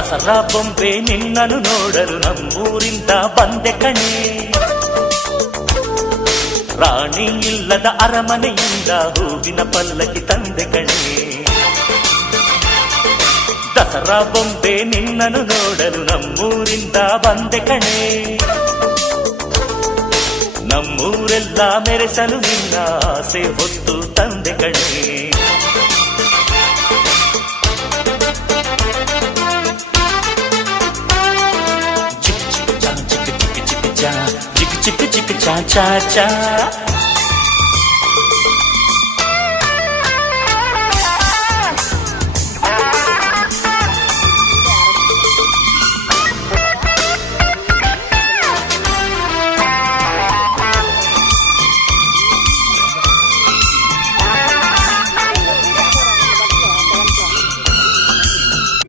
ದಸರಾ ಬೊಂಬೆ ನಿನ್ನನ್ನು ನೋಡಲು ನಮ್ಮೂರಿಂದ ಬಂದೆ ಕಣೆ. ರಾಣಿ ಇಲ್ಲದ ಅರಮನೆಯಿಂದ ಹೂವಿನ ಪಲ್ಲಕ್ಕಿ ತಂದೆ ಕಣೆ. ದಸರಾ ಬೊಂಬೆ ನಿನ್ನನ್ನು ನೋಡಲು ನಮ್ಮೂರಿಂದ ಬಂದೆ ಕಣೆ. ನಮ್ಮೂರೆಲ್ಲ ಮೆರೆಸಲು ನಿನ್ನ ಆಸೆ ಹೊತ್ತು ತಂದೆ ಕಣೆ. ಚಿಕ್ ಚಿಕ್ ಚಾ ಚಾ ಚಾ ಚಾ